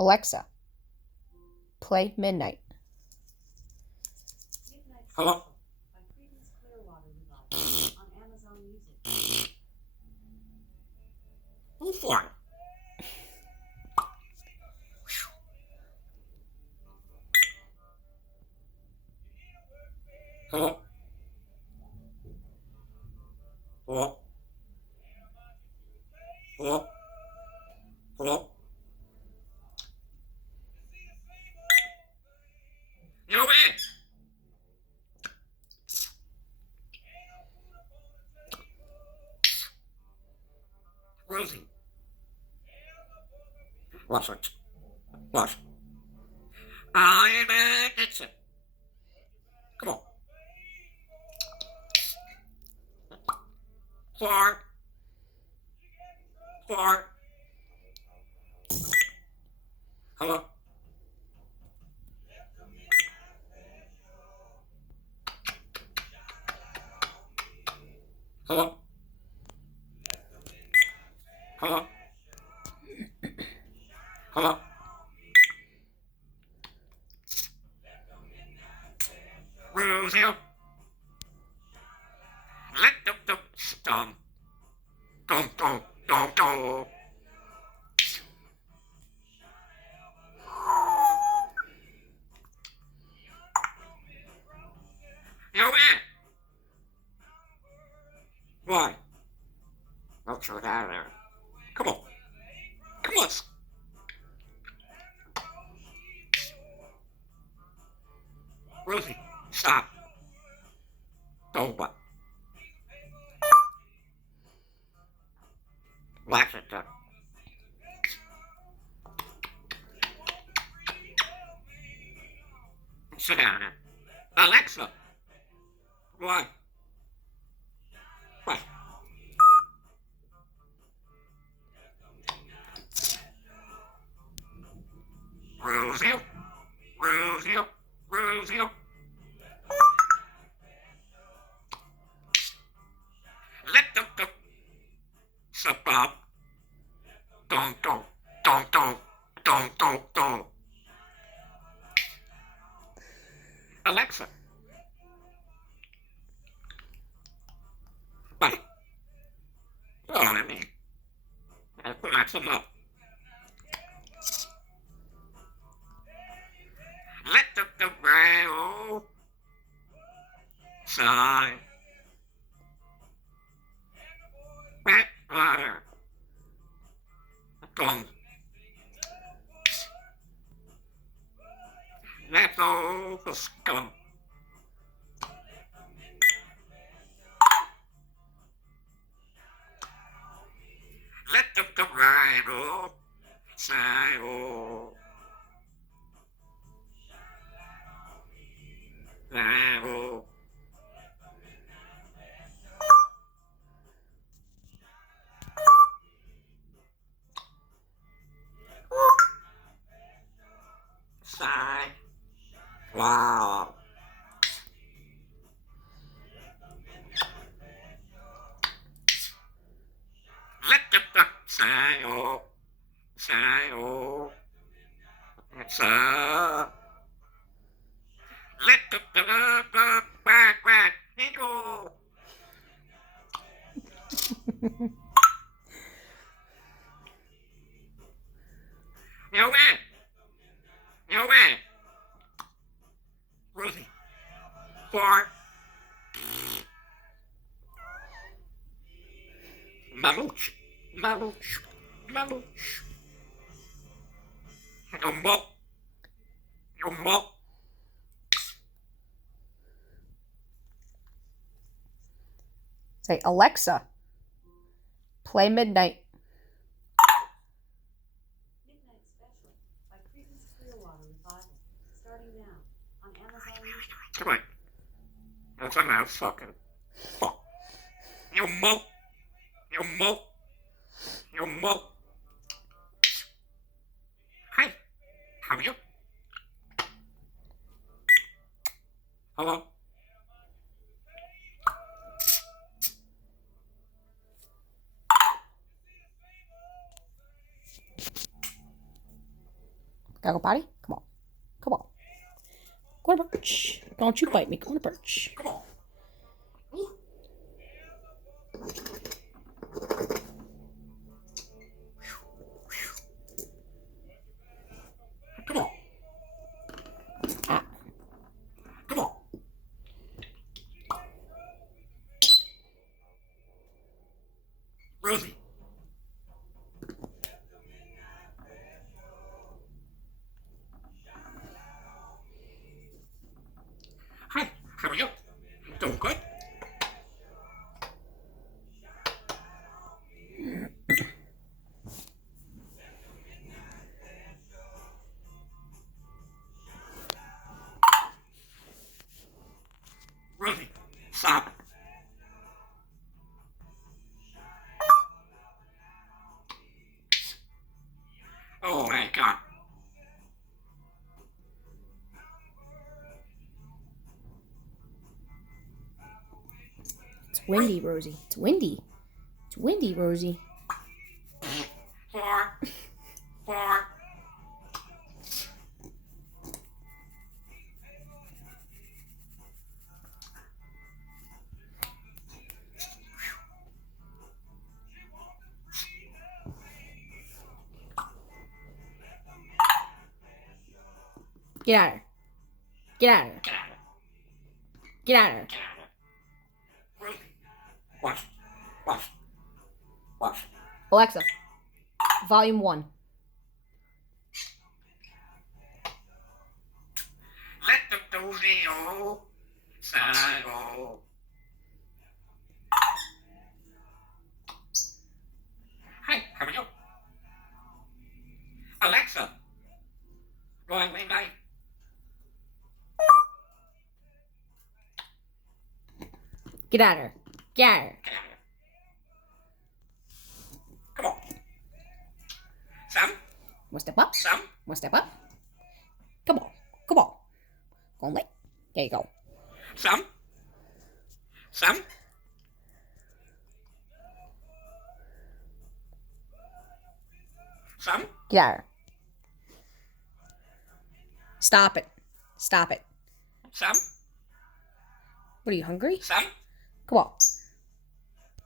Alexa, play Midnight. Hello? Who's one? Hello? Hello? Hello? Hello? You man! Rosie. What's it? What? I'm it's it. Come on. Four. Four. Hello? Hello? Hello? Hello? Rosie. Let the stomp. Don't, don't, don't, don't. You man! Why? Don't throw it out of there. Come on. Come on. Rosie, stop. Don't what? Watch it, sit down. Alexa. What? What? Rosie. Rosie. Rosie. Let the stop up. Don't. Alexa. What? Oh, I mean, I put some up. Let the rail sigh. Back fire. Gone. That's all the scum. Let the rail sigh. Oh. Rail. Sigh. Wow. Let the sigh. Oh. Sigh. Oh. Sigh. Let the quack. Eagle. You man. You man. Rosie. Four. Mamooch. You mo. Say, Alexa, play Midnight. Midnight Special by Creedence Clearwater Revival, starting now on Amazon Music. Come on. That's a nice fucking. Fuck. You mo. Hi. How are you? Hello? Gotta go potty? Come on. Come on. Go on a perch. Don't you bite me. Go on a perch. Come on. Come on. Ah. Come on. Rosie. Hi, how are you? Doing good? Rosie, stop. Oh my god. It's windy, Rosie. It's windy. It's windy, Rosie. Four. Four. Get out of here. Get out of here. Get out of it. Get out of here. Get out of it. Rosie. Watch. Watch. Watch. Alexa, volume 1. Let the dozy-o side-o. Hi, how are you? Alexa. Going late night. Get out of here. Get out of here. Get out of it. Come on. Sam? One step up. Sam? One step up. Come on. Come on. Go on, late. There you go. Sam? Sam? Sam? Get out of here. Stop it. Stop it. Sam? What are you, hungry? Sam? Come on.